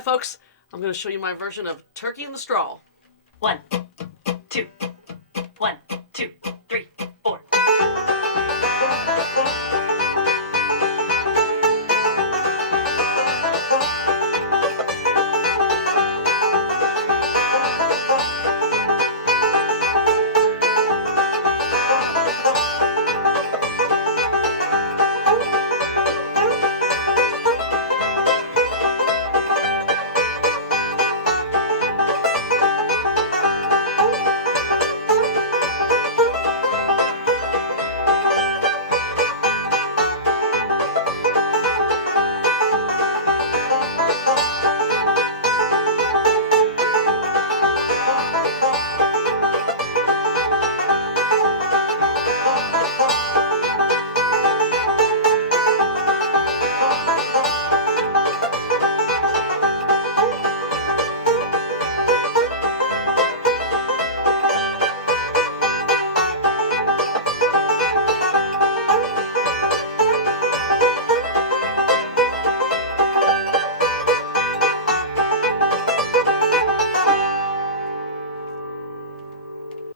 Hi folks, I'm going to show you my version of Turkey in the Straw. 1, 2, 1, 2, 3, 4.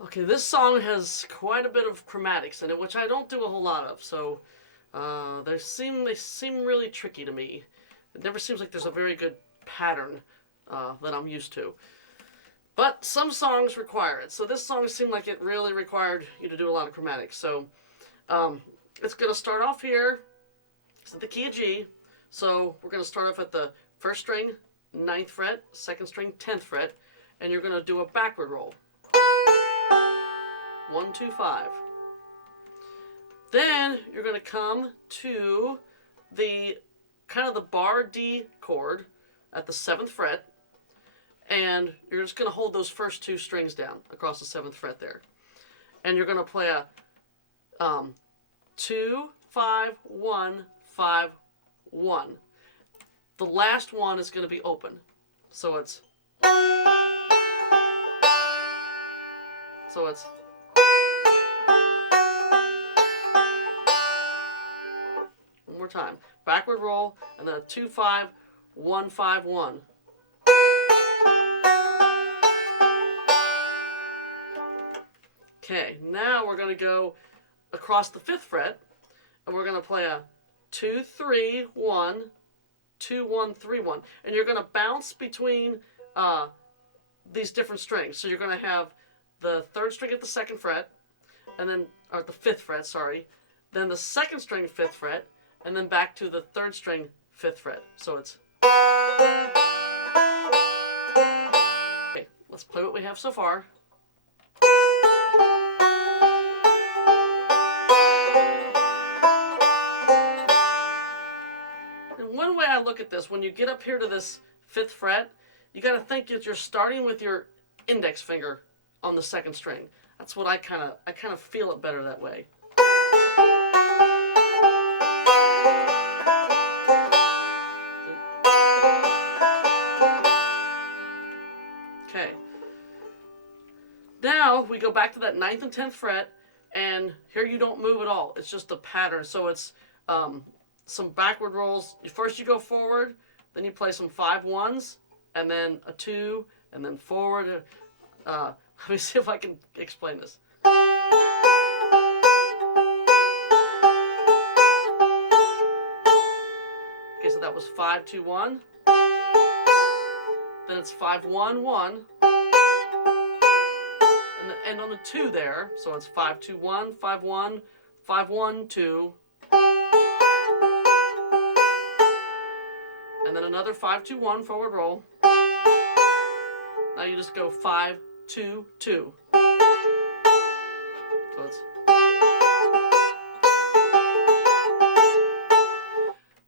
Okay, this song has quite a bit of chromatics in it, which I don't do a whole lot of, so they seem really tricky to me. It never seems like there's a very good pattern that I'm used to. But some songs require it, so this song seemed like it really required you to do a lot of chromatics. So it's going to start off here. It's at the key of G, so we're going to start off at the first string, 9th fret, second string, 10th fret, and you're going to do a backward roll. 1, 2, 5. Then you're going to come to the kind of the bar D chord at the 7th fret, and you're just going to hold those first two strings down across the 7th fret there. And you're going to play a 2, 5, 1, 5, 1. The last one is going to be open. So it's one more time. Backward roll and then a 2, 5, 1, 5, 1. Okay, now we're going to go across the 5th fret and we're going to play a 2, 3, 1, 2, 1, 3, 1. And you're going to bounce between these different strings. So you're going to have the 3rd string at the 2nd fret, and then, or the 5th fret, sorry, then the 2nd string 5th fret, and then back to the 3rd string 5th fret. So it's... Okay, let's play what we have so far. And one way I look at this, when you get up here to this 5th fret, you got to think that you're starting with your index finger on the 2nd string. That's what I kind of feel it better that way. Okay. Now we go back to that 9th and 10th fret, and here you don't move at all. It's just a pattern. So it's some backward rolls. First you go forward, then you play some 5 1s, and then a 2, and then forward. Let me see if I can explain this. Okay, so that was 5 2 1. Then it's 5 1 1. And then end on a 2 there. So it's 5 2 1, 5 1, 5 1 2. And then another 5 2 1 forward roll. Now you just go 5 2 2. So it's...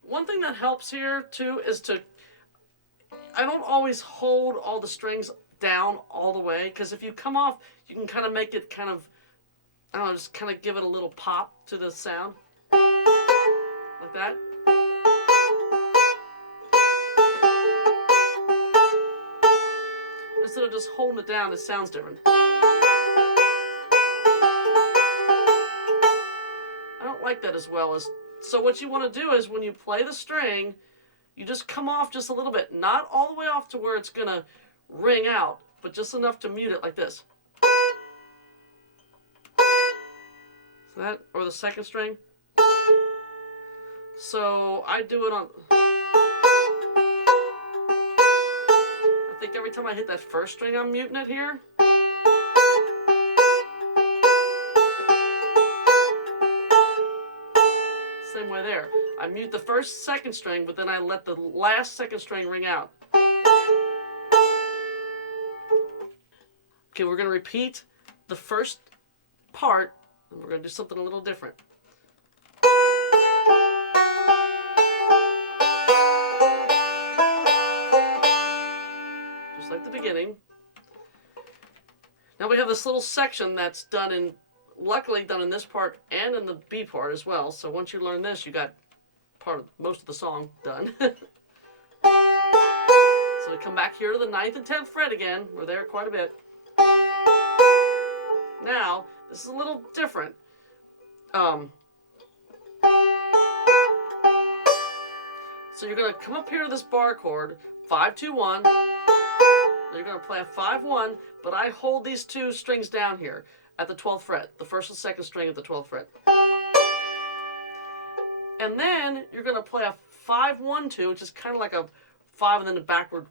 One thing that helps here too is I don't always hold all the strings down all the way, because if you come off, you can kind of make it kind of, I don't know, just kind of give it a little pop to the sound. Like that. Instead of just holding it down, it sounds different. I don't like that as well. So what you want to do is when you play the string, you just come off just a little bit. Not all the way off to where it's going to ring out, but just enough to mute it like this. So that, or the second string. So I do it on... I think every time I hit that first string, I'm muting it here. Same way there. I mute the first, second string, but then I let the last second string ring out. Okay, we're going to repeat the first part, and we're going to do something a little different. Just like the beginning. Now we have this little section that's done in, luckily done in this part and in the B part as well. So once you learn this, you got part of most of the song done. So we come back here to the 9th and 10th fret again. We're there quite a bit. Now, this is a little different. So you're going to come up here to this bar chord, 5-2-1. You're going to play a 5-1, but I hold these two strings down here at the 12th fret, the first and second string at the 12th fret. And then you're going to play a 5-1-2, which is kind of like a 5 and then a backward,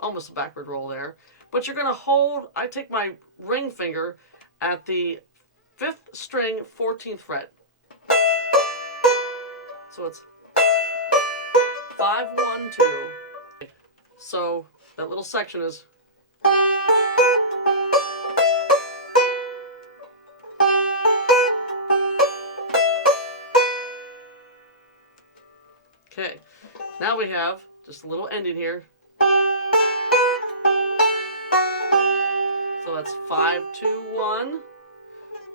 almost a backward roll there. But you're going to hold, I take my ring finger at the 5th string, 14th fret. So it's 5-1-2. So that little section is... Okay, now we have just a little ending here. So that's 5-2-1.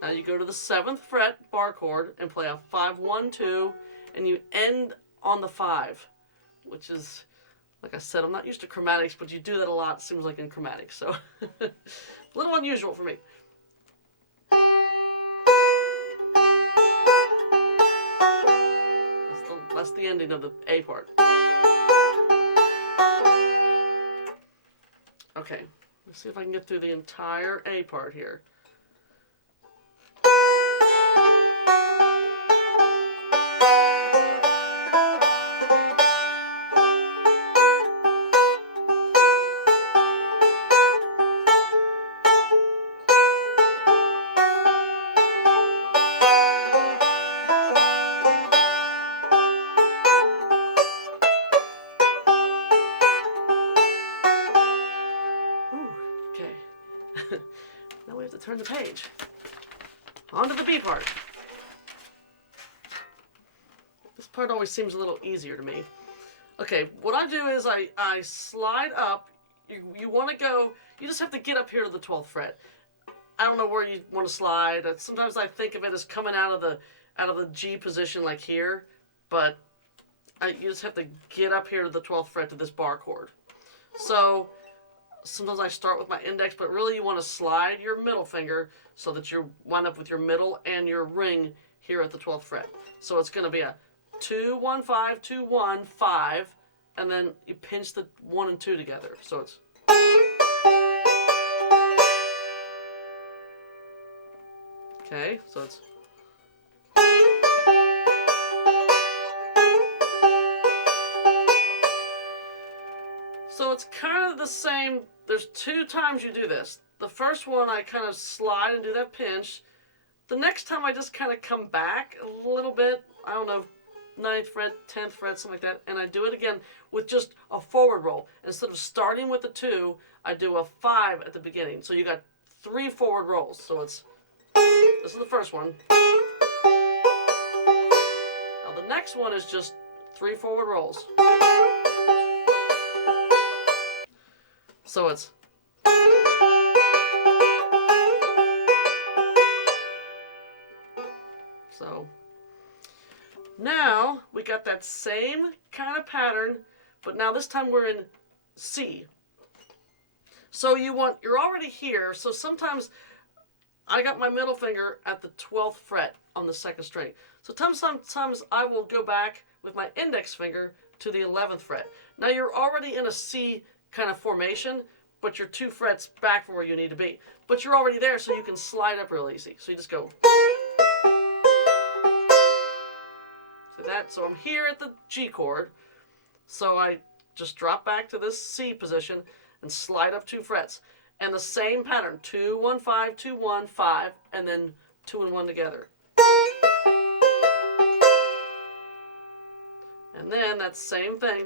Now you go to the 7th fret bar chord and play a 5-1-2, and you end on the 5, which is, like I said, I'm not used to chromatics, but you do that a lot, it seems like in chromatics, so a little unusual for me. That's the ending of the A part. Okay, let's see if I can get through the entire A part here. Now we have to turn the page. On to the B part. This part always seems a little easier to me. Okay, what I do is I slide up. You want to go, you just have to get up here to the 12th fret. I don't know where you want to slide. Sometimes I think of it as coming out of the G position like here, but you just have to get up here to the 12th fret to this bar chord. So sometimes I start with my index, but really you want to slide your middle finger so that you wind up with your middle and your ring here at the 12th fret. So it's going to be a 2-1-5, 2-1, 5, and then you pinch the 1 and 2 together. So it's... Okay, so it's... So it's kind of the same. There's 2 times you do this. The first one I kind of slide and do that pinch. The next time I just kind of come back a little bit, I don't know, 9th fret, 10th fret, something like that, and I do it again with just a forward roll. Instead of starting with the 2, I do a 5 at the beginning. So you got 3 forward rolls. So it's, this is the first one. Now the next one is just 3 forward rolls. So it's... So now we got that same kind of pattern, but now this time we're in C. So you're already here, so sometimes I got my middle finger at the 12th fret on the 2nd string. So sometimes I will go back with my index finger to the 11th fret. Now you're already in a C kind of formation, but you're 2 frets back from where you need to be. But you're already there, so you can slide up real easy. So you just go. See that? So I'm here at the G chord. So I just drop back to this C position and slide up 2 frets. And the same pattern, 2, 1, 5, 2, 1, 5, and then 2 and 1 together. And then that same thing.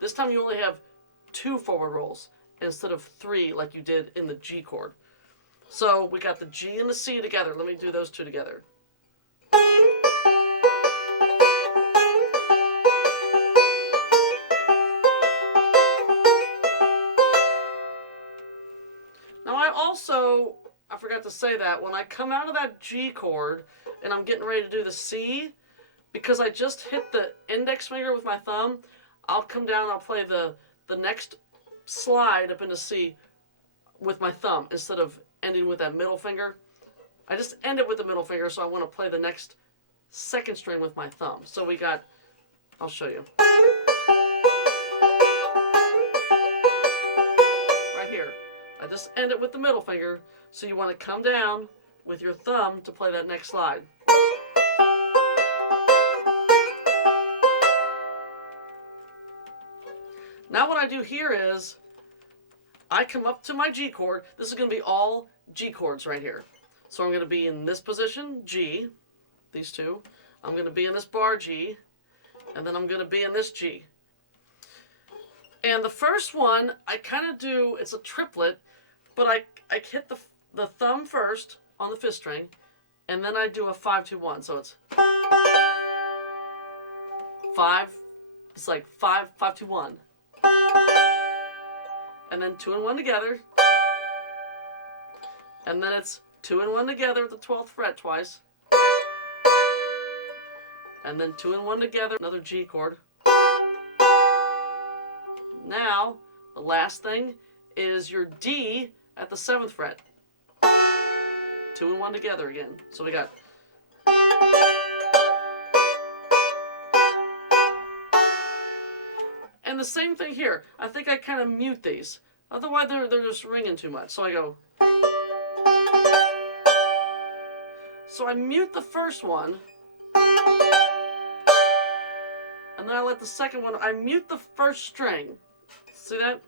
This time you only have 2 forward rolls instead of 3 like you did in the G chord. So we got the G and the C together. Let me do those 2 together. Now I forgot to say that when I come out of that G chord and I'm getting ready to do the C, because I just hit the index finger with my thumb, I'll come down and I'll play the next slide up into C with my thumb instead of ending with that middle finger. I just end it with the middle finger, so I want to play the next 2nd string with my thumb. So we got, I'll show you. Right here. I just end it with the middle finger, so you want to come down with your thumb to play that next slide. Now what I do here is, I come up to my G chord. This is going to be all G chords right here. So I'm going to be in this position, G, these 2. I'm going to be in this bar G, and then I'm going to be in this G. And the first one, I kind of do, it's a triplet, but I hit the thumb first on the 5th string, and then I do a 5, 2, 1. So it's 5, it's like 5, 5, 2, 1. And then 2 and 1 together. And then it's 2 and 1 together at the 12th fret twice. And then 2 and 1 together, another G chord. Now, the last thing is your D at the 7th fret. 2 and 1 together again. So we got. And the same thing here. I think I kind of mute these. Otherwise, they're just ringing too much. So I go. So I mute the first one. And then I let the second one. I mute the first string. See that?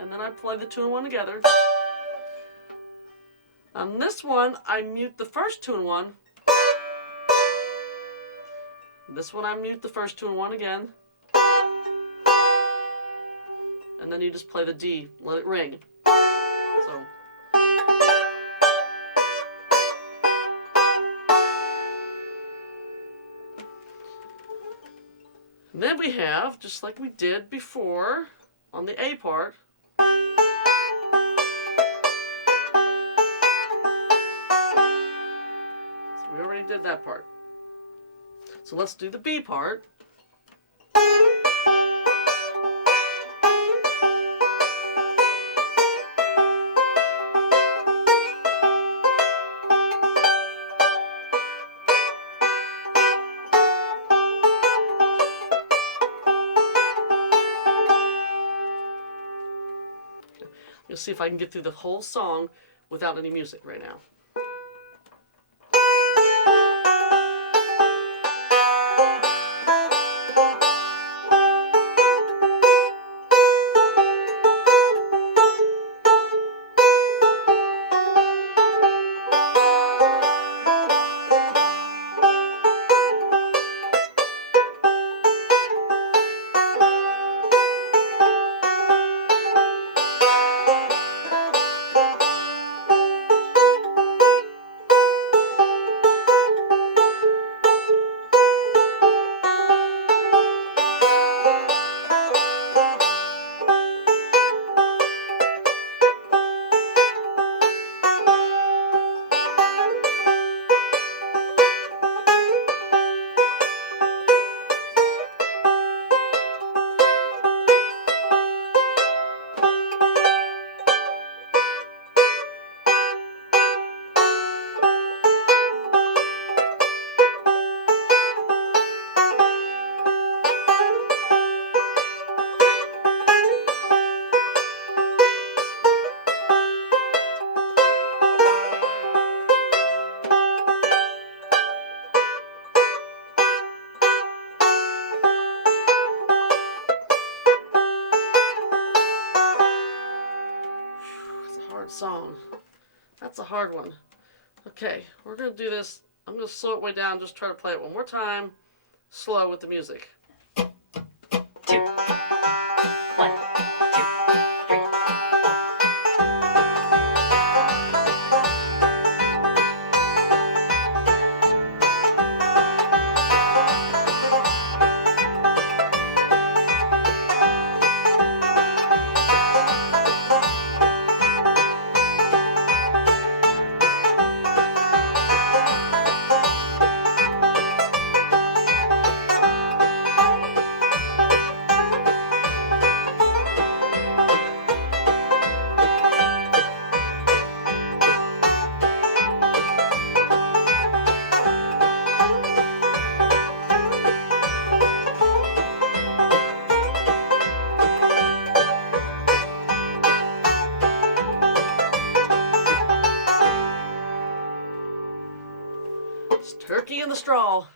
And then I play the 2 and 1 together. On this one, I mute the first 2 and 1. This one, I mute the first 2 and 1 again. And then you just play the D, let it ring. So. And then we have, just like we did before, on the A part. So we already did that part. So let's do the B part. You'll see if I can get through the whole song without any music right now. favorite song. That's a hard one. Okay, we're going to do this. I'm going to slow it way down, just try to play it one more time, slow with the music. 2. 1, 2, 3, 4. It's Turkey in the Straw.